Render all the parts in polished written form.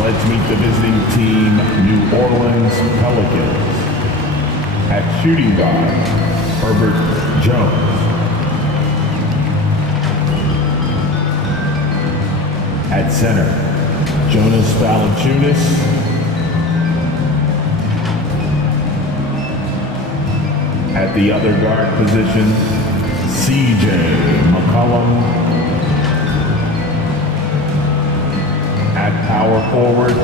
Let's meet the visiting team, New Orleans Pelicans. At shooting guard, Herbert Jones. At center, Jonas Valanciunas. At the other guard position, CJ McCollum. At power forward,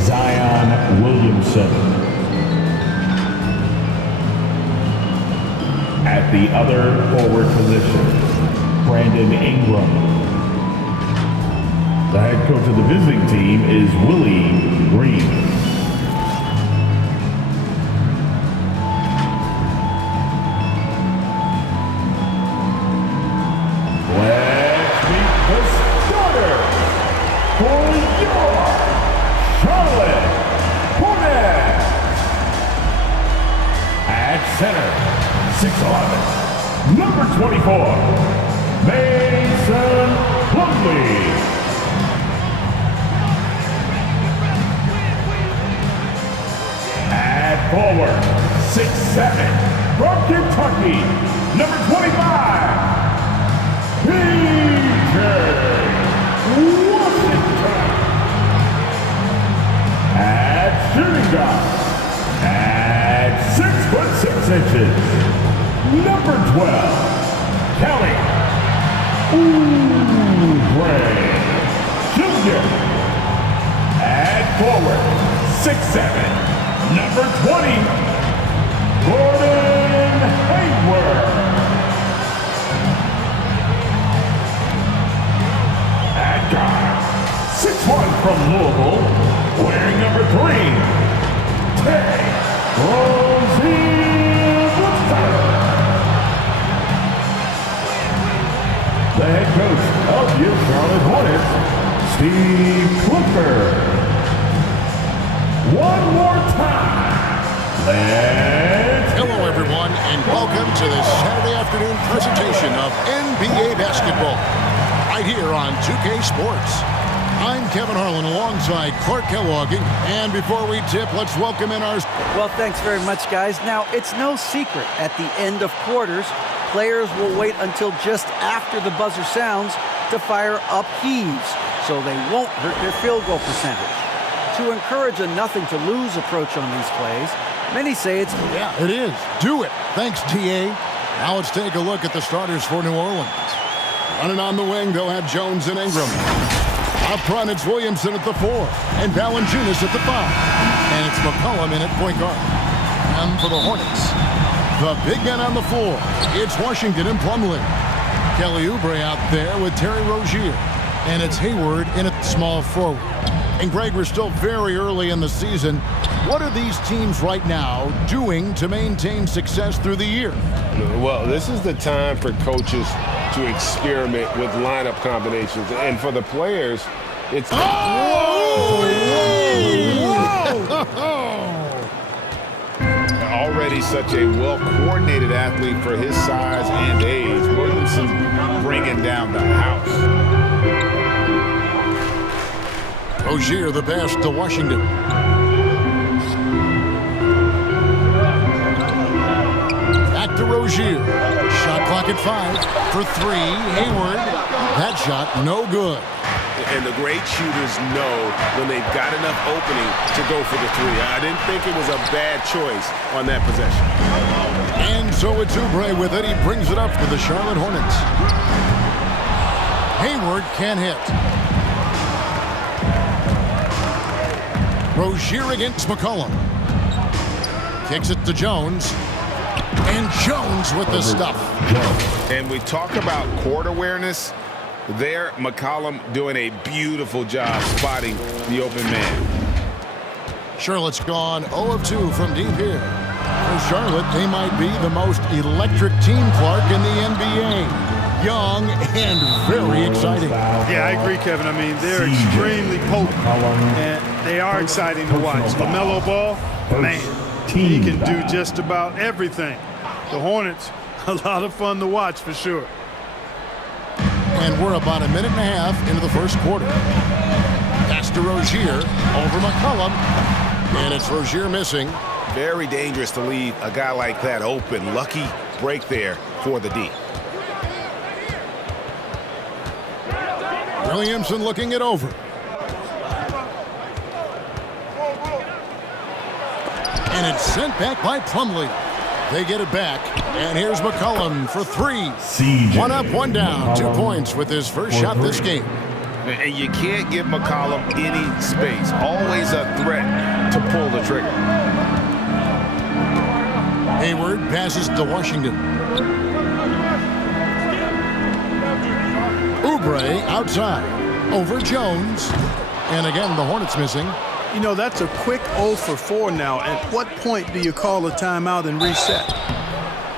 Zion Williamson. At the other forward position, Brandon Ingram. The head coach of the visiting team is Willie Green. Let's meet the starter for your Charlotte Hornets. At center, 6'11", number 24, Mason Plumlee. At forward, 6'7", from Kentucky, number 25, PJ Washington. At shooting guard, at 6'6", number 12, Kelly Oubre Jr. At forward, 6'7", number 20, Gordon Hayward. At guard, 6'1", from Louisville, wearing number 3, Terry Rozier. The head coach of your Charlotte Hornets, Steve Clifford. One more time. Hello, everyone, and welcome to this Saturday afternoon presentation of NBA basketball right here on 2K Sports. I'm Kevin Harlan alongside Clark Kellogg, and before we tip, let's welcome in our... Well, thanks very much, guys. Now, it's no secret at the end of quarters, players will wait until just after the buzzer sounds to fire up heaves, so they won't hurt their field goal percentage. To encourage a nothing-to-lose approach on these plays, many say it's... Yeah, it is. Do it. Thanks, TA. Now let's take a look at the starters for New Orleans. Running on the wing, they'll have Jones and Ingram. Up front, it's Williamson at the 4, and Valanciunas at the 5. And it's McCollum in at point guard. And for the Hornets, the big man on the floor, it's Washington and Plumlee. Kelly Oubre out there with Terry Rozier. And it's Hayward in at small forward. And Greg, we're still very early in the season. What are these teams right now doing to maintain success through the year? Well, this is the time for coaches to experiment with lineup combinations. And for the players, it's... Whoa! Already such a well-coordinated athlete for his size and age. Williamson bringing down the house. Rozier the pass to Washington. Back to Rozier. Shot clock at 5 for 3. Hayward. That shot no good. And the great shooters know when they've got enough opening to go for the 3. I didn't think it was a bad choice on that possession. And so it's Oubre with it. He brings it up for the Charlotte Hornets. Hayward can't hit. Rozier against McCollum. Kicks it to Jones. And Jones with the stuff. And we talk about court awareness. There, McCollum doing a beautiful job spotting the open man. Charlotte's gone 0 of 2 from deep here. For Charlotte, they might be the most electric team, Clark, in the NBA. Young and very exciting. Yeah, I agree, Kevin. I mean, they're extremely potent, and they are exciting to watch. LaMelo Ball, man, he can do just about everything. The Hornets, a lot of fun to watch for sure. And we're about a minute and a half into the first quarter. Pass to Rozier. Over McCollum. And it's Rozier missing. Very dangerous to leave a guy like that open. Lucky break there for the D. Williamson looking it over. And it's sent back by Plumlee. They get it back. And here's McCollum for three. One up, one down. 2 points with his first shot this game. And you can't give McCollum any space. Always a threat to pull the trigger. Hayward passes to Washington. Oubre outside. Over Jones. And again, the Hornets missing. You know, that's a quick 0 for 4 now. At what point do you call a timeout and reset?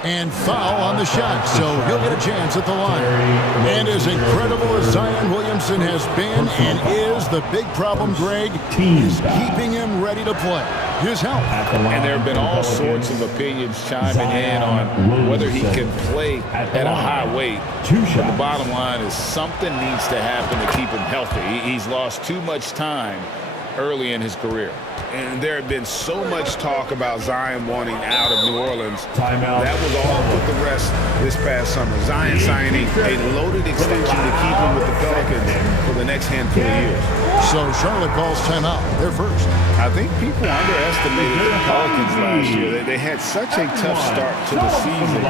And foul on the shot, so he'll get a chance at the line. And as incredible as Zion Williamson has been and is, the big problem, Greg, is keeping him ready to play. His health. And there have been all sorts of opinions chiming in on whether he can play at a high weight. But the bottom line is something needs to happen to keep him healthy. He's lost too much time early in his career. And there had been so much talk about Zion wanting out of New Orleans. That was all put to rest this past summer. Zion signing a loaded extension to keep him with the Pelicans for the next handful of years. So Charlotte calls timeout. They're first. I think people underestimated the Pelicans last year. They had such a tough start to the season,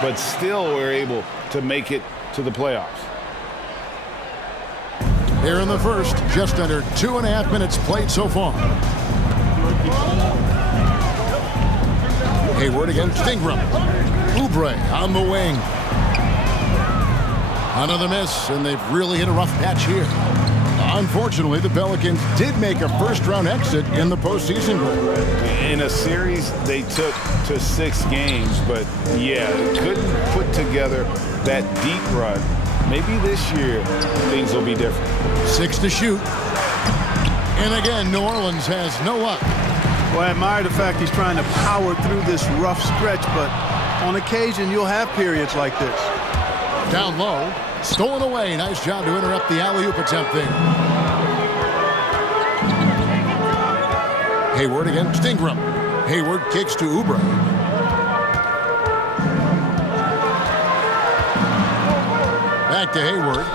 but still were able to make it to the playoffs. Here in the first, just under 2.5 minutes played so far. Hayward against Ingram. Oubre on the wing. Another miss, and they've really hit a rough patch here. Unfortunately, the Pelicans did make a first-round exit in the postseason. In a series they took to 6 games, but yeah, couldn't put together that deep run. Maybe this year things will be different. 6 to shoot. And again, New Orleans has no luck. Well, I admire the fact he's trying to power through this rough stretch, but on occasion you'll have periods like this. Down low, stolen away. Nice job to interrupt the alley-oop attempt there. Hayward against Ingram. Hayward kicks to Oubre. Back to Hayward.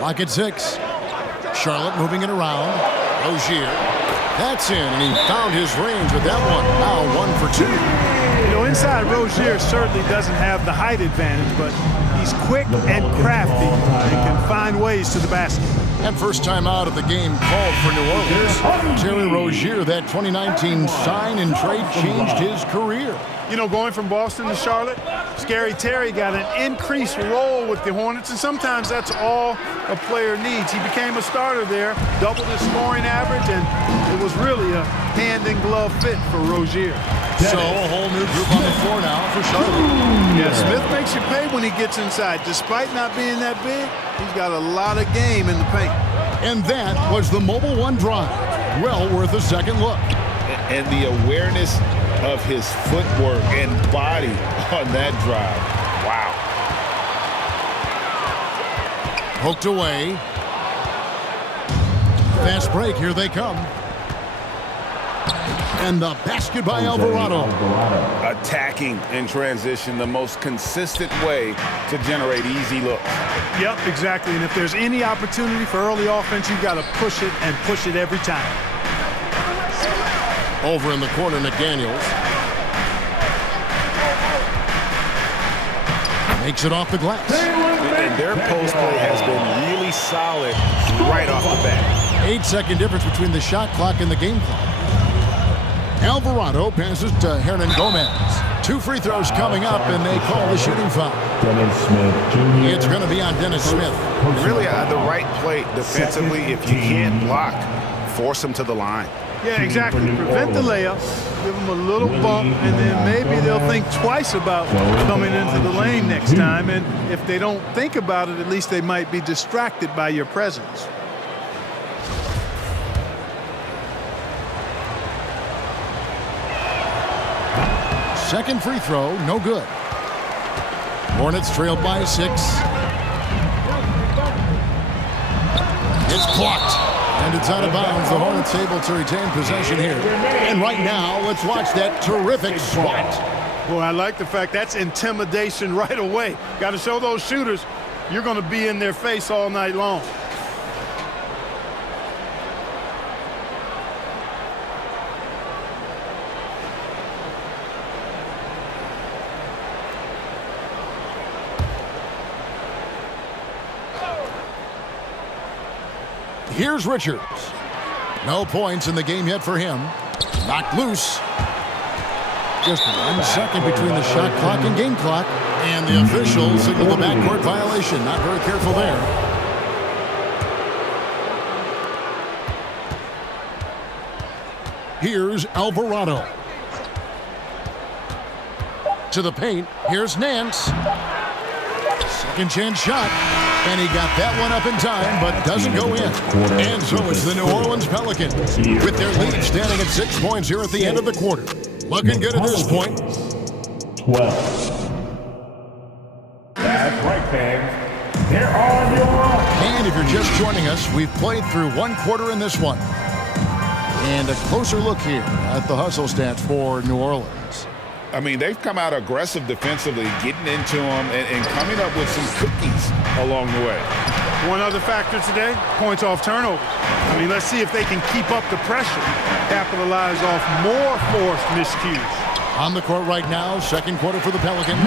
Lock at 6. Charlotte moving it around. Rozier. That's in, and he found his range with that one. Now 1 for 2. You know, inside Rozier certainly doesn't have the height advantage, but he's quick and crafty and can find ways to the basket. And first time out of the game called for New Orleans. Terry Rozier, that 2019 sign and trade changed his career. You know, going from Boston to Charlotte, Scary Terry got an increased role with the Hornets, and sometimes that's all a player needs. He became a starter there, doubled his scoring average, and it was really a hand-in-glove fit for Rozier. So a whole new group on the floor now for Charlotte. Yeah, Smith makes you pay when he gets inside. Despite not being that big, he's got a lot of game in the paint. And that was the Mobile One drive. Well worth a second look. And the awareness of his footwork and body on that drive. Wow. Poked away. Fast break, here they come. And the basket by Alvarado. Attacking in transition, the most consistent way to generate easy looks. Yep, exactly. And if there's any opportunity for early offense, you've got to push it and push it every time. Over in the corner, McDaniels. Makes it off the glass. And their post play has been really solid right off the bat. 8-second difference between the shot clock and the game clock. Alvarado passes to Hernan Gomez. 2 free throws coming up, and they call the shooting foul. Dennis Smith Jr. It's going to be on Dennis Smith. Really the right play defensively. If you can't block, force him to the line. Yeah, exactly. Prevent the layup, give them a little bump, and then maybe they'll think twice about coming into the lane next time. And if they don't think about it, at least they might be distracted by your presence. Second free throw, no good. Hornets trailed by 6. It's blocked. And it's out of bounds. The Hornets able to retain possession here. And right now, let's watch that terrific swat. Well, I like the fact that's intimidation right away. Got to show those shooters you're going to be in their face all night long. Here's Richards. No points in the game yet for him. Knocked loose. Just 1 second between the shot clock and game clock. And the officials signal the backcourt violation. Not very careful there. Here's Alvarado. To the paint. Here's Nance. Second chance shot. And he got that one up in time, but doesn't go in. And so it's the New Orleans Pelicans with their lead standing at 6 points here at the end of the quarter. Looking good at this point. 12. That's right, fans. They're on your... And if you're just joining us, we've played through 1 quarter in this one. And a closer look here at the hustle stats for New Orleans. I mean, they've come out aggressive defensively, getting into them and coming up with some cookies along the way. One other factor today, points off turnover. I mean, let's see if they can keep up the pressure, capitalize off more forced miscues. On the court right now, second quarter for the Pelicans.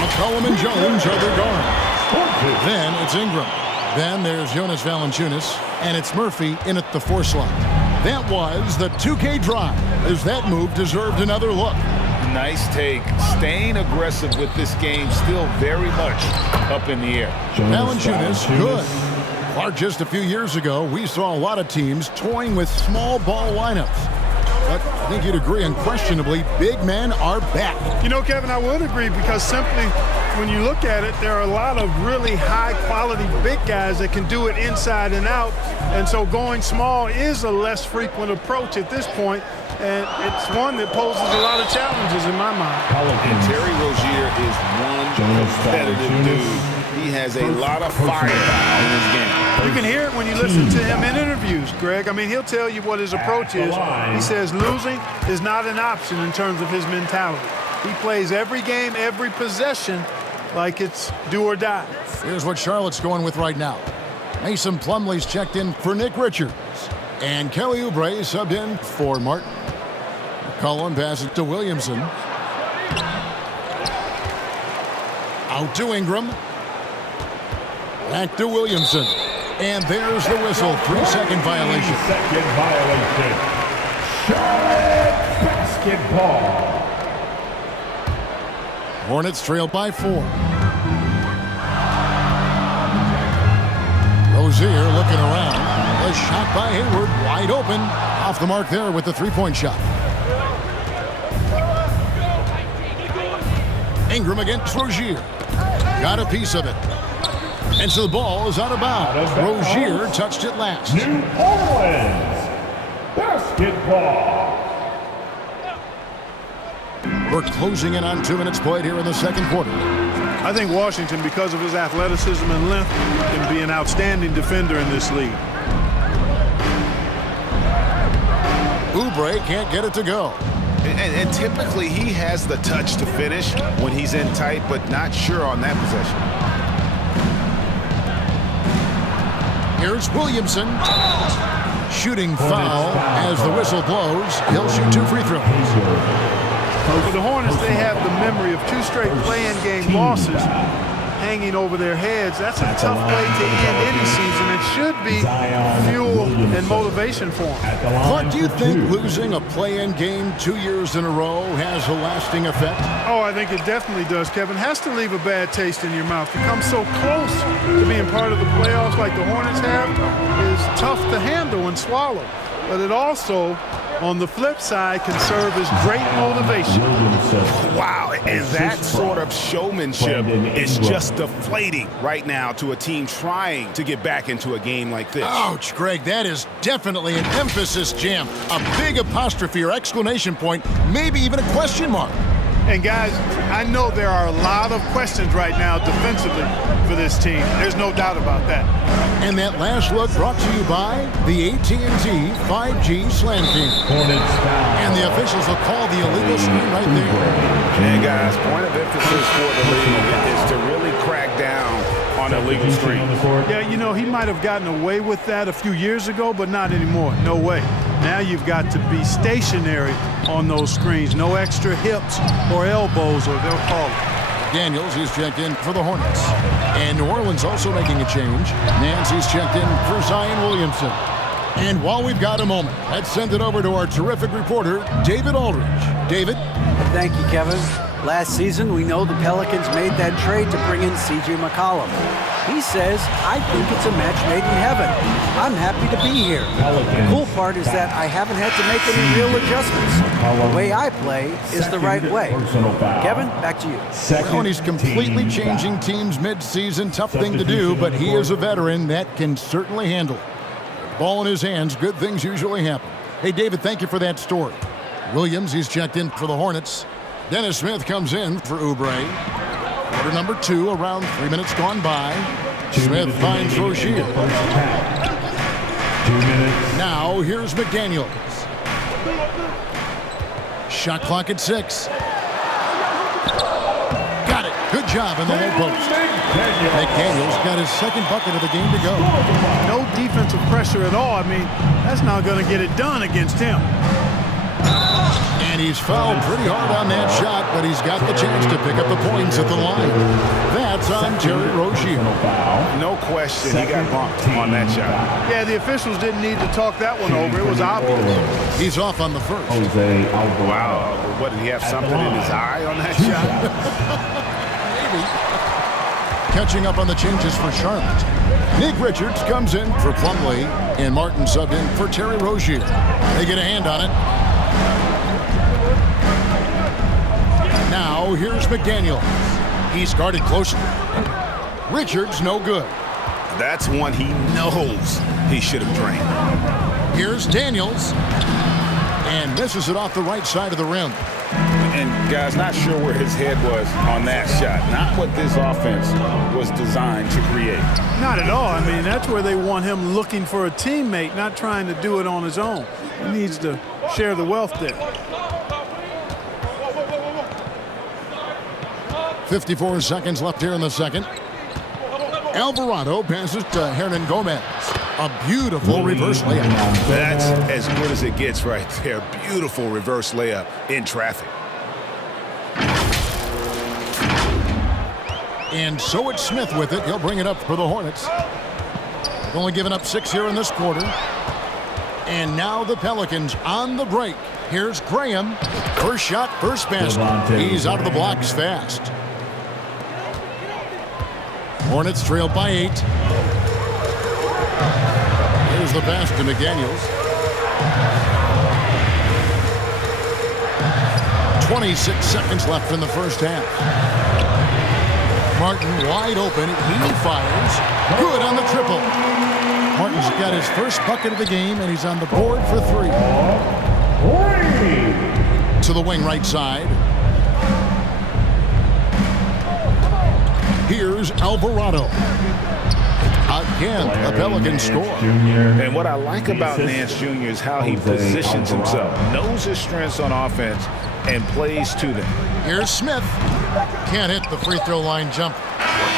McCollum and Jones are their guards. Then it's Ingram. Then there's Jonas Valanciunas, and it's Murphy in at the 4 slot. That was the 2K drive, as that move deserved another look. Nice take. Staying aggressive with this game, still very much up in the air. Valanciunas, good. Clark, just a few years ago, we saw a lot of teams toying with small ball lineups. But I think you'd agree, unquestionably, big men are back. You know, Kevin, I would agree because simply when you look at it, there are a lot of really high-quality big guys that can do it inside and out. And so going small is a less frequent approach at this point. And it's one that poses a lot of challenges in my mind. And Terry Rozier is one competitive dude. He has a lot of fire in his game. You can hear it when you listen to him in interviews, Greg. I mean, he'll tell you what his approach is. He says losing is not an option in terms of his mentality. He plays every game, every possession like it's do or die. Here's what Charlotte's going with right now. Mason Plumlee's checked in for Nick Richards. And Kelly Oubre subbed in for Martin. McCollum passes to Williamson. Out to Ingram. Back to Williamson. And there's the whistle. 3-second violation. 3-second violation. Charlotte basketball. Hornets trail by 4. Rozier looking around. A shot by Hayward, wide open. Off the mark there with the 3-point shot. Ingram against Rozier. Got a piece of it. And so the ball is out of bounds. Rozier touched it last. New Orleans basketball. We're closing in on 2 minutes played here in the second quarter. I think Washington, because of his athleticism and length, can be an outstanding defender in this league. Oubre can't get it to go. And typically he has the touch to finish when he's in tight, but not sure on that possession. Here's Williamson. Shooting foul as the whistle blows. He'll shoot 2 free throws. For the Hornets, they have the memory of 2 straight play-in game losses hanging over their heads. That's a tough way to end any season. It should be fuel and motivation for them. Clark, do you think losing a play-in game 2 years in a row has a lasting effect? Oh, I think it definitely does, Kevin. Has to leave a bad taste in your mouth. To come so close to being part of the playoffs like the Hornets have is tough to handle and swallow. But it also, on the flip side, can serve as great motivation. Wow, and that sort of showmanship is just deflating right now to a team trying to get back into a game like this. Ouch, Greg, that is definitely an emphasis jam. A big apostrophe or exclamation point, maybe even a question mark. And guys, I know there are a lot of questions right now defensively for this team. There's no doubt about that. And that last look brought to you by the AT&T 5G Slam King. Hornets foul. And the officials will call the illegal screen right there. And guys, point of emphasis for the league is to really crack down on illegal screen. Yeah, you know, he might have gotten away with that a few years ago, but not anymore. No way. Now you've got to be stationary on those screens. No extra hips or elbows, or they'll call it. Daniels, he's checked in for the Hornets. And New Orleans also making a change. Nancy's checked in for Zion Williamson. And while we've got a moment, let's send it over to our terrific reporter, David Aldridge. David? Thank you, Kevin. Last season, we know the Pelicans made that trade to bring in C.J. McCollum. He says, I think it's a match made in heaven. I'm happy to be here. The cool part is that I haven't had to make any real adjustments. The way I play is the right way. Kevin, back to you. Well, and he's completely changing teams mid-season. Tough thing to do, but he is a veteran that can certainly handle it. Ball in his hands, good things usually happen. Hey, David, thank you for that story. Williams, he's checked in for the Hornets. Dennis Smith comes in for Oubre. Quarter number 2, around 3 minutes gone by. Smith finds Rozier. 2 minutes. Now, here's McDaniels. Shot clock at 6. Got it. Good job in the low post. McDaniels got his second bucket of the game to go. No defensive pressure at all. I mean, that's not going to get it done against him. And he's fouled pretty hard on that shot, but he's got the chance to pick up the points at the line. That's on Terry Rozier. No question, he got bumped on that shot. Yeah, the officials didn't need to talk that one over. It was obvious. He's off on the first. Wow, what, did he have something in his eye on that shot? Maybe. Catching up on the changes for Charlotte. Nick Richards comes in for Plumlee, and Martin subbed in for Terry Rozier. They get a hand on it. Now, here's McDaniel. He's guarded closely. Richards, no good. That's one he knows he should have drained. Here's Daniels. And misses it off the right side of the rim. And, guys, not sure where his head was on that shot. Not what this offense was designed to create. Not at all. I mean, that's where they want him looking for a teammate, not trying to do it on his own. He needs to share the wealth there. 54 seconds left here in the second. Alvarado passes to Hernan Gomez. A beautiful reverse layup. That's as good as it gets right there. Beautiful reverse layup in traffic. And so it's Smith with it. He'll bring it up for the Hornets. They've only given up 6 here in this quarter. And now the Pelicans on the break. Here's Graham. First shot, first basket. He's out of the blocks fast. Hornets trail by 8. Here's the pass to McDaniels. 26 seconds left in the first half. Martin wide open. He fires. Good on the triple. Martin's got his first bucket of the game, and he's on the board for 3. To the wing right side. Here's Alvarado. Again, a Pelican score. And what I like about Nance Jr. is how he positions himself, knows his strengths on offense, and plays to them. Here's Smith. Can't hit the free throw line jump.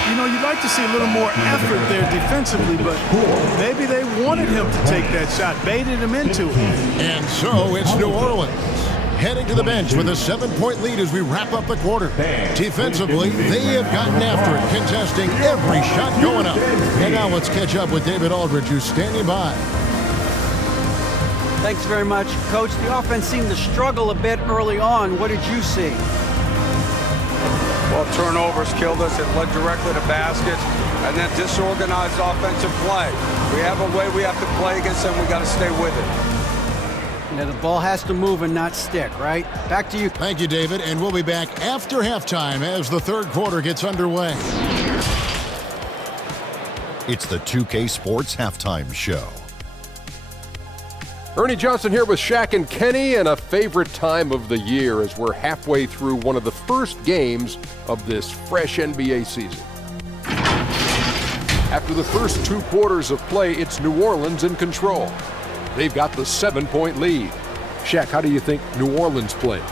You know, you'd like to see a little more effort there defensively, but maybe they wanted him to take that shot, baited him into it. And so it's New Orleans heading to the bench with a 7-point lead as we wrap up the quarter. Defensively, they have gotten after it, contesting every shot going up. And now let's catch up with David Aldridge, who's standing by. Thanks very much, Coach. The offense seemed to struggle a bit early on. What did you see? Well, turnovers killed us. It led directly to baskets. And then disorganized offensive play. We have a way we have to play against them. We got to stay with it. Yeah, the ball has to move and not stick, right? Back to you. Thank you, David. And we'll be back after halftime as the third quarter gets underway. It's the 2K Sports Halftime Show. Ernie Johnson here with Shaq and Kenny, and a favorite time of the year as we're halfway through one of the first games of this fresh NBA season. After the first 2 quarters of play, it's New Orleans in control. They've got the 7-point lead. Shaq, how do you think New Orleans played?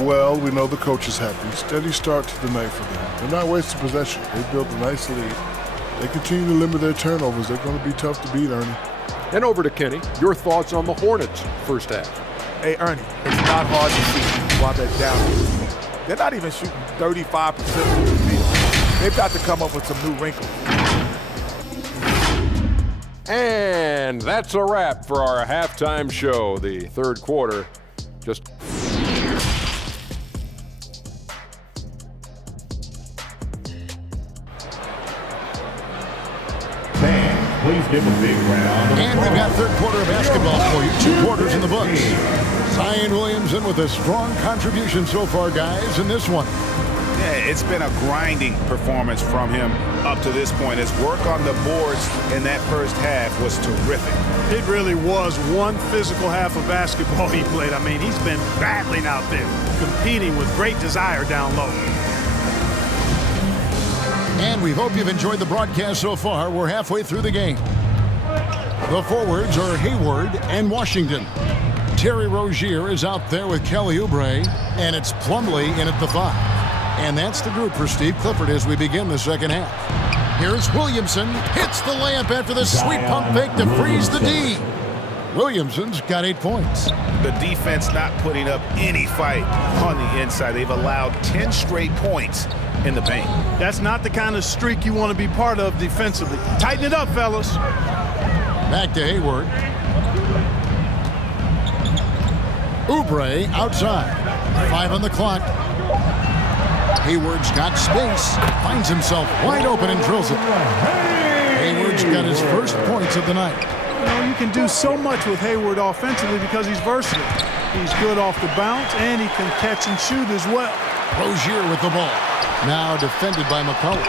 Well, we know the coach is happy. Steady start to the night for them. They're not wasting possession. They built a nice lead. They continue to limit their turnovers. They're going to be tough to beat, Ernie. And over to Kenny. Your thoughts on the Hornets first half? Hey, Ernie, it's not hard to see while they're down. They're not even shooting 35% from the field. They've got to come up with some new wrinkles. And that's a wrap for our halftime show. The third quarter just... Please give a big round. And we've got third quarter of basketball for you. 2 quarters in the books. Zion Williamson with a strong contribution so far, guys, in this one. Yeah, it's been a grinding performance from him up to this point. His work on the boards in that first half was terrific. It really was one physical half of basketball he played. I mean, he's been battling out there, competing with great desire down low. And we hope you've enjoyed the broadcast so far. We're halfway through the game. The forwards are Hayward and Washington. Terry Rozier is out there with Kelly Oubre, and it's Plumlee in at the 5. And that's the group for Steve Clifford as we begin the second half. Here's Williamson, hits the layup after the sweet pump fake to freeze the D. Williamson's got 8 points. The defense not putting up any fight on the inside. They've allowed 10 straight points in the paint. That's not the kind of streak you want to be part of defensively. Tighten it up, fellas. Back to Hayward. Oubre outside. 5 on the clock. Hayward's got space. Finds himself wide open and drills it. Hayward's got his first points of the night. You know, you can do so much with Hayward offensively because he's versatile. He's good off the bounce, and he can catch and shoot as well. Rozier with the ball. Now defended by McCollum.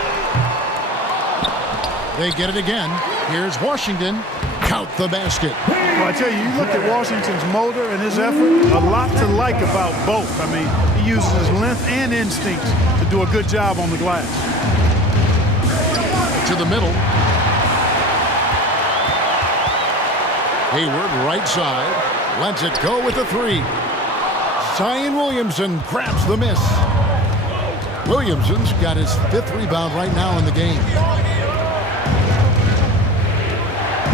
They get it again. Here's Washington. Count the basket. Well, I tell you, you look at Washington's motor and his effort, a lot to like about both. I mean, he uses his length and instincts to do a good job on the glass. To the middle. Hayward right side. Lets it go with a 3. Zion Williamson grabs the miss. Williamson's got his 5th rebound right now in the game.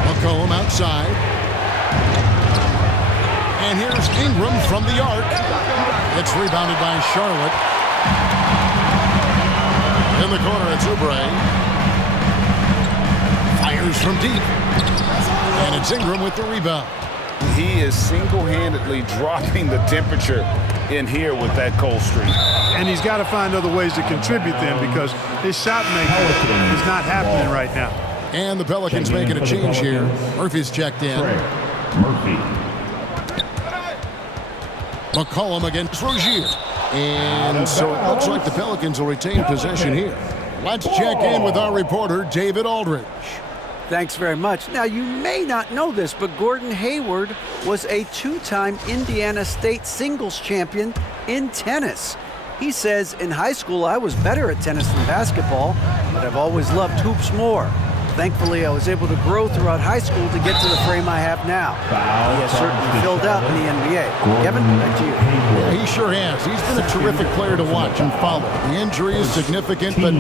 McCollum outside. And here's Ingram from the arc. It's rebounded by Charlotte. In the corner, it's Oubre. Fires from deep. And it's Ingram with the rebound. He is single-handedly dropping the temperature in here with that cold streak. And he's got to find other ways to contribute then because his shot making is not happening right now. And the Pelicans making a change here. Murphy's checked in. Murphy. McCollum against Rozier. And so it looks like the Pelicans will retain possession here. Let's check in with our reporter, David Aldridge. Thanks very much. Now, you may not know this, but Gordon Hayward was a 2-time Indiana State singles champion in tennis. He says, in high school, I was better at tennis than basketball, but I've always loved hoops more. Thankfully, I was able to grow throughout high school to get to the frame I have now. He has certainly filled out in the NBA. Kevin, back to you. Yeah, he sure has. He's been a terrific player to watch and follow. The injury is significant, but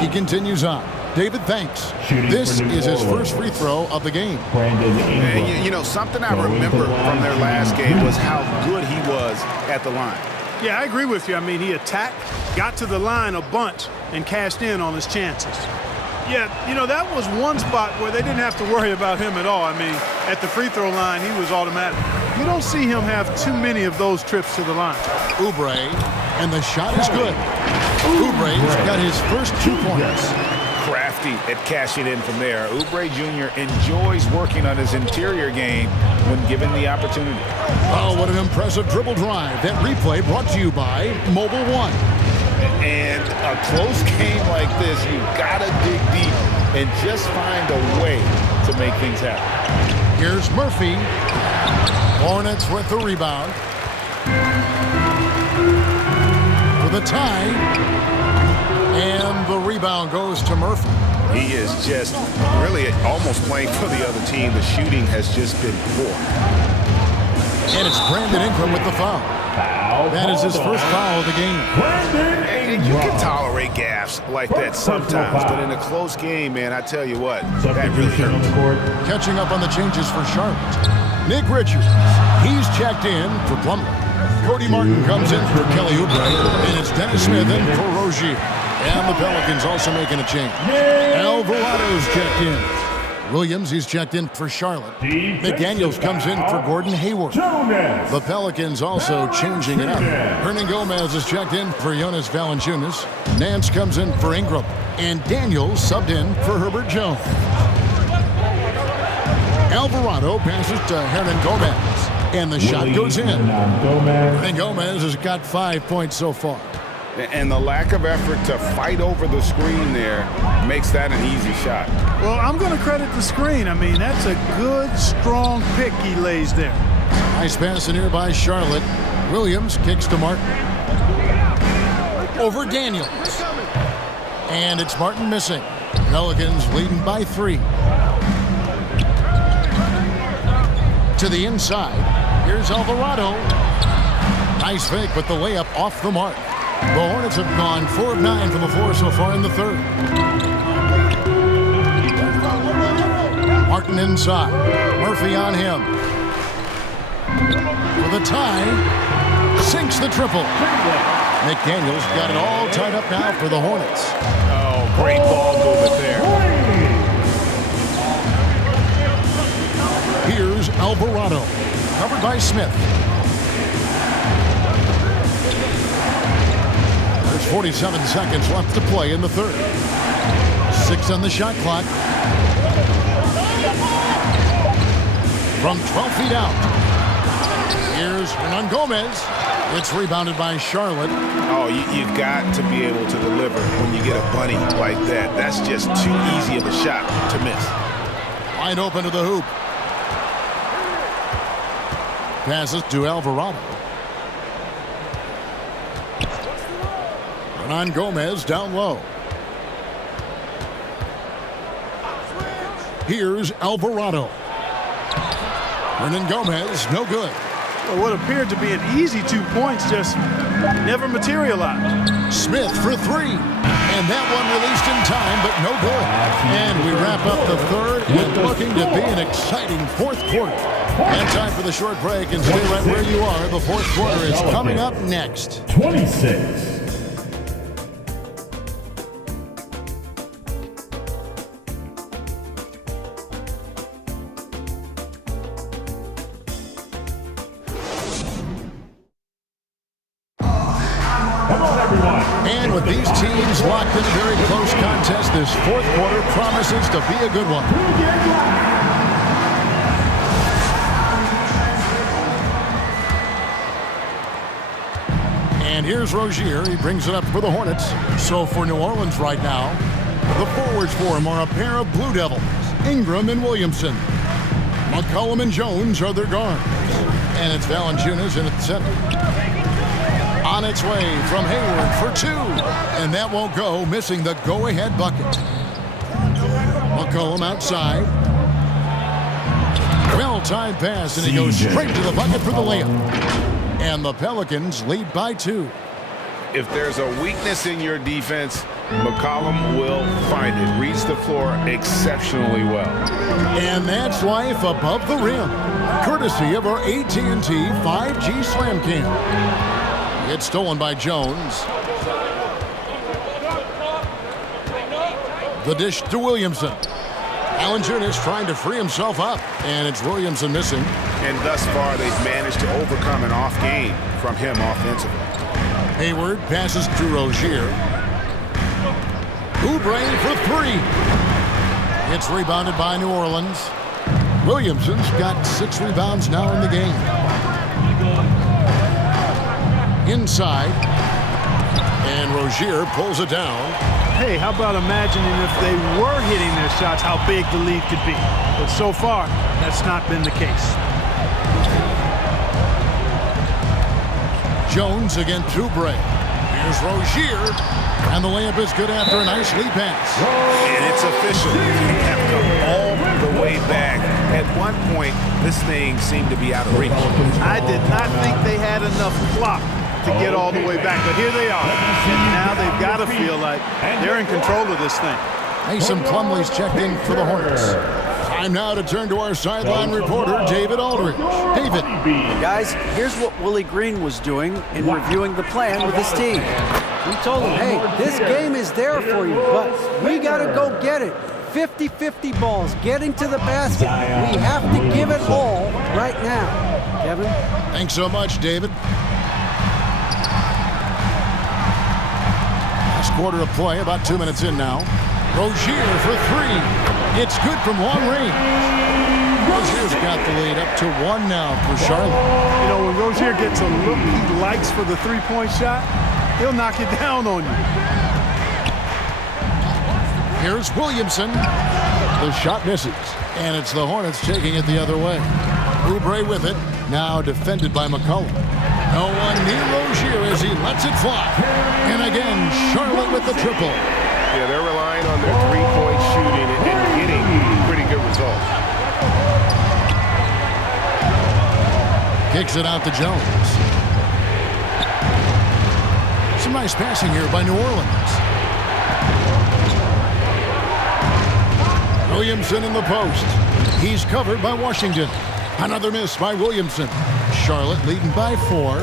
he continues on. David, thanks. This is his first free throw of the game. And you know, something I remember from their last game was how good he was at the line. Yeah, I agree with you. I mean, he attacked, got to the line a bunch, and cashed in on his chances. Yeah, you know, that was one spot where they didn't have to worry about him at all. I mean, at the free throw line, he was automatic. You don't see him have too many of those trips to the line. Oubre, and the shot is good. Oubre's got his first 2 points. Crafty at cashing in from there. Oubre Jr. enjoys working on his interior game when given the opportunity. Oh, what an impressive dribble drive. That replay brought to you by Mobile One. And a close game like this, you gotta dig deep and just find a way to make things happen. Here's Murphy. Hornets with the rebound. For the tie. And the rebound goes to Murphy. He is just really almost playing for the other team. The shooting has just been poor. And it's Brandon Ingram with the foul. That is his first foul of the game. And you can tolerate gaffes like that sometimes, but in a close game, man, I tell you what, that really hurts. Catching up on the changes for Charlotte. Nick Richards, he's checked in for Plumlee. Cody Martin comes in for Kelly Oubre, and it's Dennis Smith in for Rozier. And the Pelicans also making a change. Alvarado's checked in. Williams, he's checked in for Charlotte. McDaniels comes in for Gordon Hayward. The Pelicans also changing it up. Hernan Gomez is checked in for Jonas Valanciunas. Nance comes in for Ingram. And Daniels subbed in for Herbert Jones. Alvarado passes to Hernan Gomez. And the shot goes in. Hernan Gomez has got 5 points so far. And the lack of effort to fight over the screen there makes that an easy shot. Well, I'm going to credit the screen. I mean, that's a good, strong pick he lays there. Nice pass in here by Charlotte. Williams kicks to Martin. Over Daniels. And it's Martin missing. Pelicans leading by 3. To the inside. Here's Alvarado. Nice fake, but the layup off the mark. The Hornets have gone 4 of 9 from the floor so far in the third. Martin inside. Murphy on him. For the tie. Sinks the triple. McDaniels got it all tied up now for the Hornets. Oh, great ball movement there. Here's Alvarado. Covered by Smith. There's 47 seconds left to play in the third. 6 on the shot clock. From 12 feet out. Here's Hernan Gomez. It's rebounded by Charlotte. Oh, you've got to be able to deliver when you get a bunny like that. That's just too easy of a shot to miss. Wide open to the hoop. Passes to Alvarado. Hernan Gomez down low. Here's Alvarado. Hernan Gomez, no good. Well, what appeared to be an easy 2 points just never materialized. Smith for 3. And that one released in time, but no good. And we wrap up the third and looking to be an exciting fourth quarter. And time for the short break, and stay right where you are. The fourth quarter is coming up next. 26. And with these teams locked in a very close contest, this fourth quarter promises to be a good one. And here's Rozier. He brings it up for the Hornets. So for New Orleans right now, the forwards for him are a pair of Blue Devils, Ingram and Williamson. McCollum and Jones are their guards. And it's Valanciunas in at the center. On its way from Hayward for 2. And that won't go, missing the go-ahead bucket. McCollum outside. Well-timed pass, and he goes straight to the bucket for the layup. And the Pelicans lead by 2. If there's a weakness in your defense, McCollum will find it. Reads the floor exceptionally well. And that's life above the rim, courtesy of our AT&T 5G Slam Cam. It's stolen by Jones. The dish to Williamson. Valanciunas trying to free himself up, and it's Williamson missing. And thus far, they've managed to overcome an off game from him offensively. Hayward passes to Rozier. Oubre for 3. It's rebounded by New Orleans. Williamson's got 6 rebounds now in the game. Inside, and Rozier pulls it down. Hey, how about imagining if they were hitting their shots, how big the lead could be. But so far, that's not been the case. Jones against Oubre. Here's Rozier. And the layup is good after a nice lead pass. And it's official. They have come all the way back. At one point, this thing seemed to be out of reach. I did not think they had enough clock to get all the way back, but here they are. And now they've got to feel like they're in control of this thing. Mason Plumlee's checked in for the Hornets. Time now to turn to our sideline reporter, David Aldridge. David. Guys, here's what Willie Green was doing in reviewing the plan with his team. He told them, hey, this game is there for you, but we got to go get it. 50-50 balls, getting to the basket. We have to give it all right now. Kevin? Thanks so much, David. Last quarter of play, about 2 minutes in now. Rozier for three. It's good from long range. Rozier's got the lead up to 1 now for Charlotte. You know, when Rozier gets a look he likes for the three-point shot, he'll knock it down on you. Here's Williamson. The shot misses. And it's the Hornets taking it the other way. Oubre with it. Now defended by McCollum. No one near Rozier as he lets it fly. And again, Charlotte with the triple. Yeah, they're relying on their three-point shooting and getting pretty good results. Kicks it out to Jones. Some nice passing here by New Orleans. Williamson in the post. He's covered by Washington. Another miss by Williamson. Charlotte leading by 4.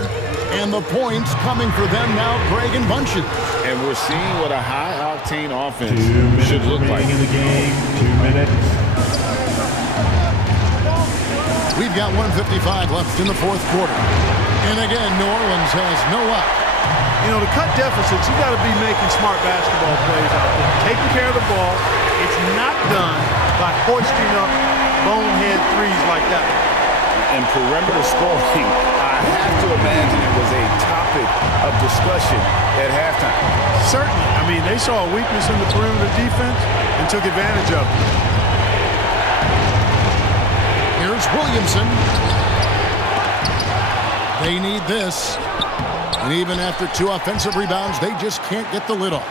And the points coming for them now, Greg and Bunches. And we're seeing what a high-octane offense should look like. In the game, 2 minutes. We've got 1:55 left in the fourth quarter. And again, New Orleans has no up. You know, to cut deficits, you got to be making smart basketball plays out there. Taking care of the ball. It's not done by hoisting up bonehead threes like that. And perimeter scoring, I have to imagine it was a topic of discussion at halftime. Certainly. I mean, they saw a weakness in the perimeter defense and took advantage of it. Here's Williamson. They need this. And even after 2 offensive rebounds, they just can't get the lid off.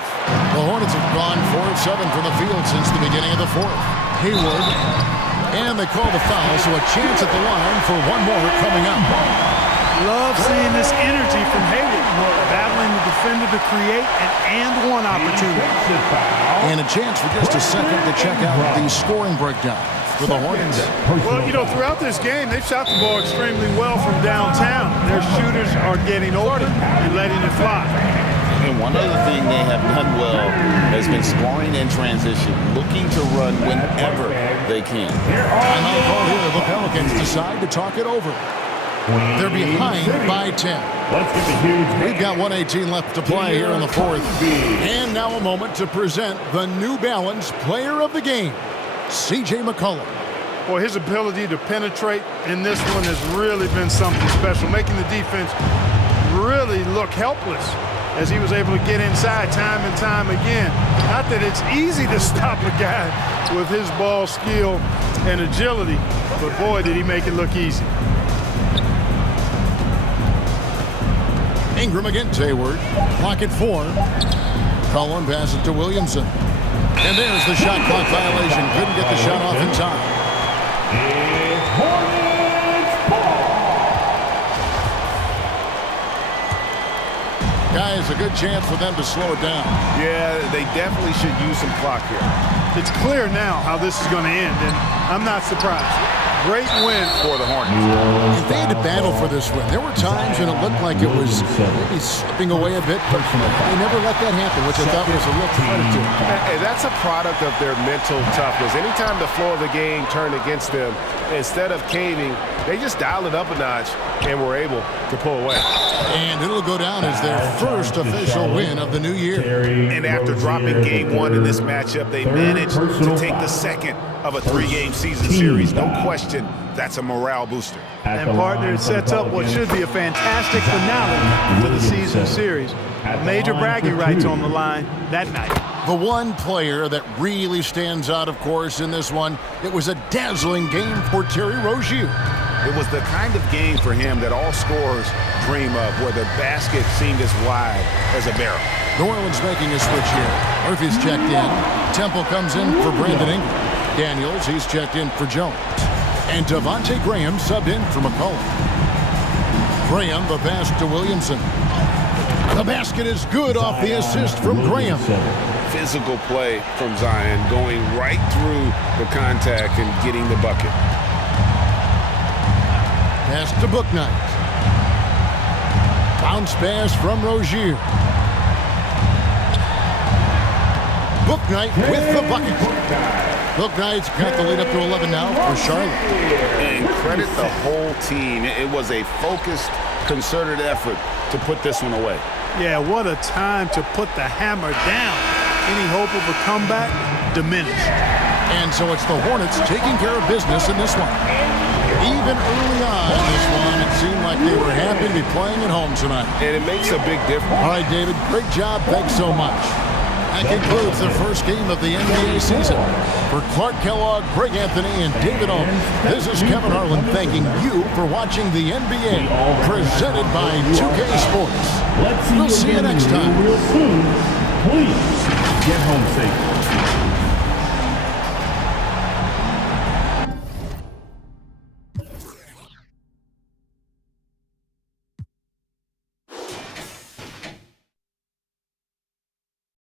The Hornets have gone 4 of 7 from the field since the beginning of the fourth. Hayward. And they call the foul, so a chance at the line for one more coming up. Love seeing this energy from Hayward. Battling the defender to create an and-one opportunity. And a chance for just a second to check out the scoring breakdown for the Hornets. Well, you know, throughout this game, they've shot the ball extremely well from downtown. Their shooters are getting open and letting it fly. And one other thing they have done well has been scoring in transition, looking to run whenever they can. Timeout call here. The Pelicans decide to talk it over. They're behind by 10. We've got 1:18 left to play here in the fourth. And now a moment to present the New Balance Player of the Game, C.J. McCollum. Boy, his ability to penetrate in this one has really been something special, making the defense really look helpless as he was able to get inside time and time again. Not that it's easy to stop a guy with his ball skill and agility, but boy, did he make it look easy. Ingram against Hayward. Clock at 4. Cullen passes it to Williamson. And there's the shot clock violation. Couldn't get the shot off in time. It's Hornets ball. Guys, a good chance for them to slow it down. Yeah, they definitely should use some clock here. It's clear now how this is going to end, and I'm not surprised. Great win for the Hornets. And they had to battle for this win. There were times when it looked like it was maybe slipping away a bit, but they never let that happen, which I thought was a real credit to them. And that's a product of their mental toughness. Anytime the flow of the game turned against them, instead of caving, they just dialed it up a notch and were able to pull away. And it'll go down as their first official win of the new year. And after dropping game 1 in this matchup, they managed to take the second of a 3-game season series. No question, that's a morale booster. And partner, it sets up what should be a fantastic finale to the season series. Major bragging rights on the line that night. The one player that really stands out, of course, in this one, it was a dazzling game for Terry Rozier. It was the kind of game for him that all scorers dream of, where the basket seemed as wide as a barrel. New Orleans making a switch here. Murphy's checked in. Temple comes in for Brandon Ingram. Daniels, he's checked in for Jones. And Devontae Graham subbed in for McCollum. Graham, the pass to Williamson. The basket is good off the assist from Graham. Physical play from Zion, going right through the contact and getting the bucket. Pass to Bouknight. Bounce pass from Rozier. Bouknight with the bucket. Bouknight's got the lead up to 11 now for Charlotte. And credit the whole team. It was a focused, concerted effort to put this one away. Yeah, what a time to put the hammer down. Any hope of a comeback diminished. And so it's the Hornets taking care of business in this one. Even early on in this one, it seemed like they were happy to be playing at home tonight. And it makes a big difference. All right, David, great job. Thanks so much. That concludes the first game of the NBA season. For Clark Kellogg, Greg Anthony, and David Owen, this is Kevin Harlan thanking you for watching the NBA presented by 2K Sports. Let's We'll see you next time. Real soon. Please get home safe.